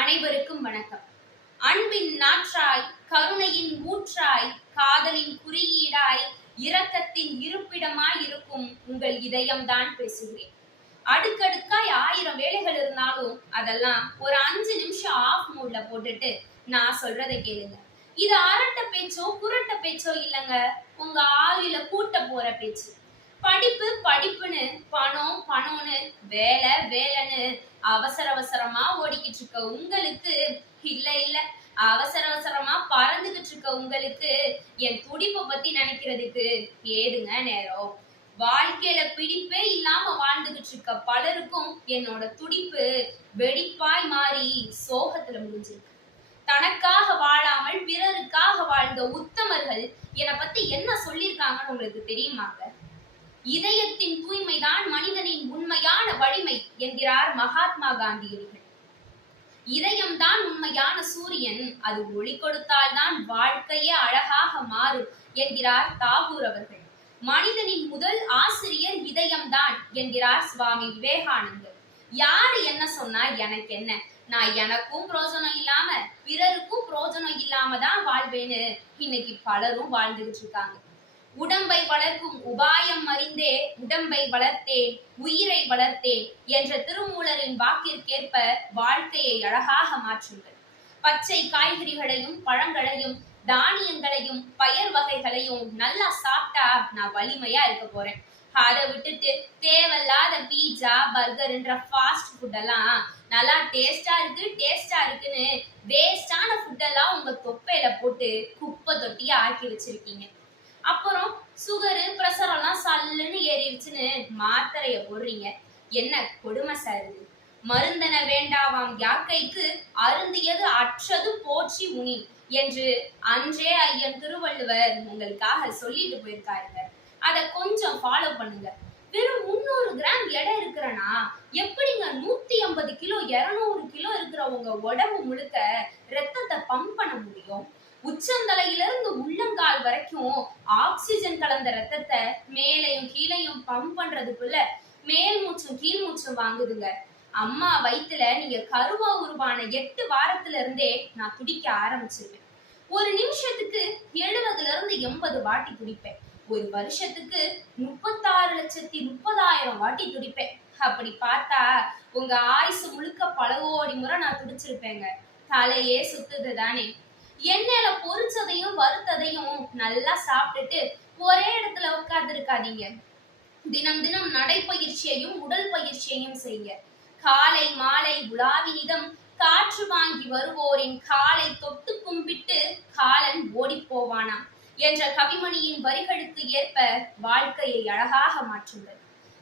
அனைவருக்கும் வணக்கம். அன்பின் நாற்றாய் கருணையின் ஊற்றாய் காதலின் குறியீடாய் இரக்கத்தின் இருப்பிடமாய் இருக்கும் உங்கள் இதயம்தான் பேசுகிறேன். அடுக்கடுக்காய் ஆயிரம் வேலைகள் இருந்தாலும் அதெல்லாம் ஒரு அஞ்சு நிமிஷம் ஆஃப் மூட்ல போட்டுட்டு நான் சொல்றதை கேளுங்க. இது அரட்ட பேச்சோ புரட்ட பேச்சோ இல்லைங்க. உங்க ஆவில கூட்ட போற பேச்சு. படிப்பு படிப்புன்னு பணம் பணம்னு வேலை வேலைன்னு அவசர அவசரமா ஓடிக்கிட்டு இருக்க உங்களுக்கு இல்ல இல்ல. அவசர அவசரமா பறந்துகிட்டு இருக்க உங்களுக்கு என் துடிப்பை பத்தி நினைக்கிறதுக்கு ஏதுங்க நேரம்? வாழ்க்கையில பிடிப்பே இல்லாம வாழ்ந்துகிட்டு இருக்க பலருக்கும் என்னோட துடிப்பு வெடிப்பாய் மாறி சோகத்துல முடிஞ்சிருக்கு. தனக்காக வாழாமல் பிறருக்காக வாழ்ந்த உத்தமர்கள் என்னை பத்தி என்ன சொல்லியிருக்காங்கன்னு உங்களுக்கு தெரியுமாங்க? இதயத்தின் தூய்மைதான் மனிதனின் உண்மையான வலிமை என்கிறார் மகாத்மா காந்தியடிகள். இதயம்தான் உண்மையான சூரியன் அது ஒளி கொடுத்தால்தான் வாழ்க்கையே அழகாக மாறும் என்கிறார் தாகூர் அவர்கள். மனிதனின் முதல் ஆசிரியர் இதயம்தான் என்கிறார் சுவாமி விவேகானந்தர். யாரு என்ன சொன்னா எனக்கு என்ன? நான் எனக்கும் பிரோஜனம் இல்லாம பிறருக்கும் பிரோஜனம் இல்லாம தான் வாழ்வேன்னு இன்னைக்கு பலரும் வாழ்ந்துகிட்டு இருக்காங்க. உடம்பை வளர்க்கும் உபாயம் அறிந்தே உடம்பை வளர்த்தேன் உயிரை வளர்த்தேன் என்ற திருமூலரின் வாக்கிற்கேற்ப வாழ்க்கையை அழகாக மாற்றுங்கள். பச்சை காய்கறிகளையும் பழங்களையும் தானியங்களையும் பயர் வகைகளையும் நல்லா சாப்பிட்டா நான் வலிமையா இருக்க போறேன். அதை விட்டுட்டு தேவையில்லாத பீட்சா பர்கர்ன்ற ஃபாஸ்ட் ஃபுட்டெல்லாம் நல்லா டேஸ்டா இருக்கு டேஸ்டா இருக்குன்னு வேஸ்டான ஃபுட்டெல்லாம் உங்க தொப்பையில போட்டு குப்பை தொட்டியா ஆக்கி வச்சிருக்கீங்க. அப்புறம் சுகரு ப்ரெஷர் எல்லாம் சல்லுன்னு ஏறிடுச்சுன்னு மாத்திரைய போடுறீங்க. என்ன கொடுமை சார் இது? மருந்தன வேண்டாவாம் யாக்கைக்கு அருந்தியது அற்றது போற்றி உனி என்று அன்றே ஐயன் திருவள்ளுவர் உங்களுக்காக சொல்லிட்டு போயிருக்காருங்க. அதை கொஞ்சம் ஃபாலோ பண்ணுங்க. வெறும் முந்நூறு கிராம் எடை இருக்கிறனா? எப்படிங்க நூத்தி ஐம்பது கிலோ இருநூறு கிலோ இருக்கிற உங்க உடம்பு முழுக்க ரத்தத்தை பம்ப் பண்ண முடியும்? உச்சந்தலையிலிருந்து உள்ளங்கால் வரைக்கும் ஆக்சிஜன் கலந்த ரத்தத்தை மேலையும் கீழையும் பம்ப் பண்றதுக்குள்ள மேல் மூச்சும் கீழ் மூச்சும் வாங்குதுங்க. அம்மா வயித்துல நீங்க கருவா உருவான எட்டு வாரத்துல இருந்தே நான் துடிக்க ஆரம்பிச்சிருவேன். ஒரு நிமிஷத்துக்கு எழுபதுல இருந்து எண்பது வாட்டி துடிப்பேன் ஒரு வருஷத்துக்கு முப்பத்தாறு லட்சத்தி முப்பதாயிரம் வாட்டி துடிப்பேன் அப்படி பார்த்தா உங்க ஆயுசு முழுக்க பல முறை நான் துடிச்சிருப்பேங்க தலையே சுத்துது தானே எண்ணெயில பொரிச்சதையும் வறுத்ததையும் நல்லா சாப்பிட்டுட்டு ஒரே இடத்துல உட்கார்ந்து இருக்காதீங்க தினம் தினம் நடைப்பயிற்சியையும் உடல் பயிற்சியையும் செய்யுங்க. காலை மாலை உலாவினிடம் காற்று வாங்கி வருவோரின் காலை தொட்டு கும்பிட்டு காலன் ஓடிப் போவானாம் என்ற கவிமணியின் வரிகளுக்கு ஏற்ப வாழ்க்கையை அழகாக மாற்றுங்கள்.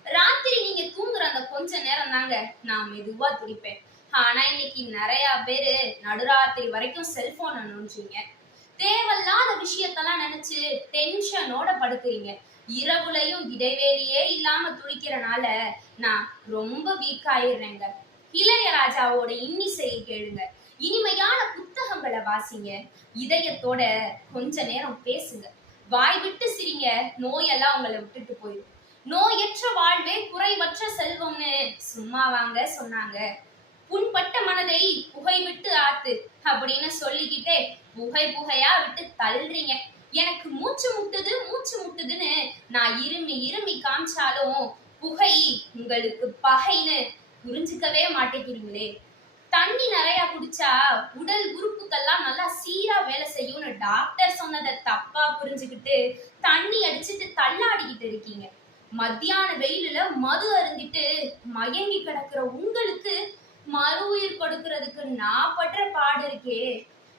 ராத்திரி நீங்க தூங்குற அந்த கொஞ்ச நேரம் தாங்க நான் மெதுவா துடிப்பேன். ஆனா இன்னைக்கு நிறைய பேரு நடுராத்திரி வரைக்கும் செல்போன் நோன்றீங்க தேவையில்லாத விஷயத்தெல்லாம் நினைச்சு டென்ஷனோட படுக்கிறீங்க. இரவுலையும் இடைவேளியே இல்லாம துடிக்கிறனால நான் ரொம்ப வீக் ஆயிடுறேங்க. இளையராஜாவோட இன்னிசையை கேளுங்க. இனிமையான புத்தகங்களை வாசிங்க. இதயத்தோட கொஞ்ச நேரம் பேசுங்க. வாய் விட்டு சிரிங்க. நோயெல்லாம் உங்களை விட்டுட்டு போயிடும். நோயற்ற வாழ்வே குறைவற்ற செல்வம்னு சும்மா வாங்க சொன்னாங்க. புண்பட்ட மனதை புகை விட்டு ஆத்து அப்படின்னு சொல்லிக்கிட்டே புகை புகையா விட்டு தள்ளுறீங்க. எனக்கு மூச்சு முட்டுது மூச்சு முட்டுதுன்னு நான் இருமி இருமி காமிச்சாலும் புகை உங்களுக்கு பகைன்னு புரிஞ்சுக்கவே மாட்டேங்கிறீங்களே தண்ணி நிறைய குடிச்சா உடல் உறுப்புக்கெல்லாம் நல்லா சீரா வேலை செய்யும்னு டாக்டர் சொன்னதை தப்பா புரிஞ்சுக்கிட்டு தண்ணி அடிச்சிட்டு தள்ளாடிக்கிட்டு இருக்கீங்க. மத்தியான வெயிலுல மது அருந்திட்டு மயங்கி கிடக்குற உங்களுக்கு மறு உயிர் கொடுக்கறதுக்கு நான் படுற பாடு இருக்கே.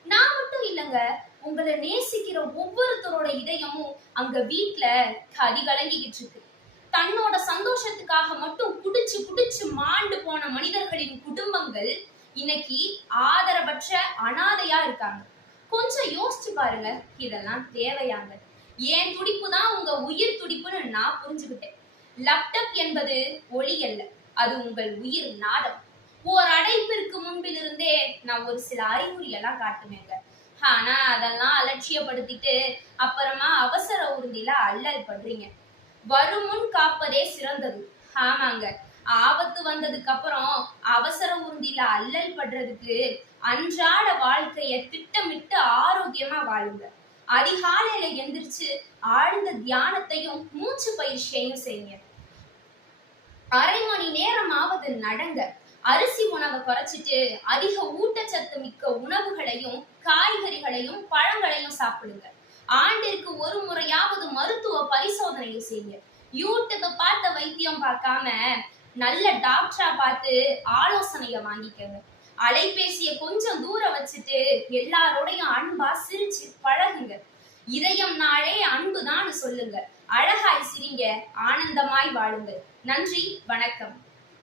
நான் மட்டும் இல்லைங்க உங்களை நேசிக்கிற ஒவ்வொருத்தரோட இதயமும் அங்க வீட்ல கதி கலங்கிக்கிட்டு இருக்கு. தன்னோட சந்தோஷத்துக்காக மட்டும் குடிச்சு குடிச்சு மாண்டு போன மனிதர்களின் குடும்பங்கள் இன்னைக்கு ஆதரவற்ற அனாதையா இருக்காங்க. கொஞ்சம் யோசிச்சு பாருங்க இதெல்லாம் தேவையாங்க. என் துடிப்பு தான் உங்க உயிர் துடிப்புன்னு நான் புரிஞ்சுக்கிட்டேன். லேப்டாப் என்பது ஒளி அல்ல அது உங்கள் உயிர் நாதம். ஓர் அடைப்பிற்கு முன்பிலிருந்தே நான் ஒரு சில அறிகுறி எல்லாம் காட்டுவேங்க ஆனா அதெல்லாம் அலட்சியப்படுத்திட்டு அப்புறமா அவசர உறுதியில அல்லல் படுறீங்க. வருமுன் காப்பதே சிறந்தது. ஆமாங்க. ஆபத்து வந்ததுக்கு அப்புறம் அவசர உந்தில அல்லல் படுறதுக்கு அன்றாட வாழ்க்கைய திட்டமிட்டு ஆரோக்கியமா வாழுங்க. அதிகாலையில எந்திரிச்சு ஆழ்ந்த தியானத்தையும் மூச்சு பயிற்சியையும் செய்யுங்க. அரை மணி நேரமாவது நடங்க. அரிசி உணவை குறைச்சிட்டு அதிக ஊட்டச்சத்து மிக்க உணவுகளையும் காய்கறிகளையும் பழங்களையும் சாப்பிடுங்க. ஆண்டிற்கு ஒரு முறையாவது மருத்துவ பரிசோதனையை செய்யுங்க. யூடியூப் பார்த்த வைத்தியம் பார்க்காம நல்ல டாக்டரா பார்த்து ஆலோசனைய வாங்கிக்கங்க. அலைபேசிய கொஞ்சம் தூரம் வச்சுட்டு எல்லாரோடையும் அன்பா சிரிச்சு பழகுங்க. இதயம் நாளே அன்புதான் சொல்லுங்க. அழகாய் சிரிங்க ஆனந்தமாய் வாழுங்க. நன்றி வணக்கம்.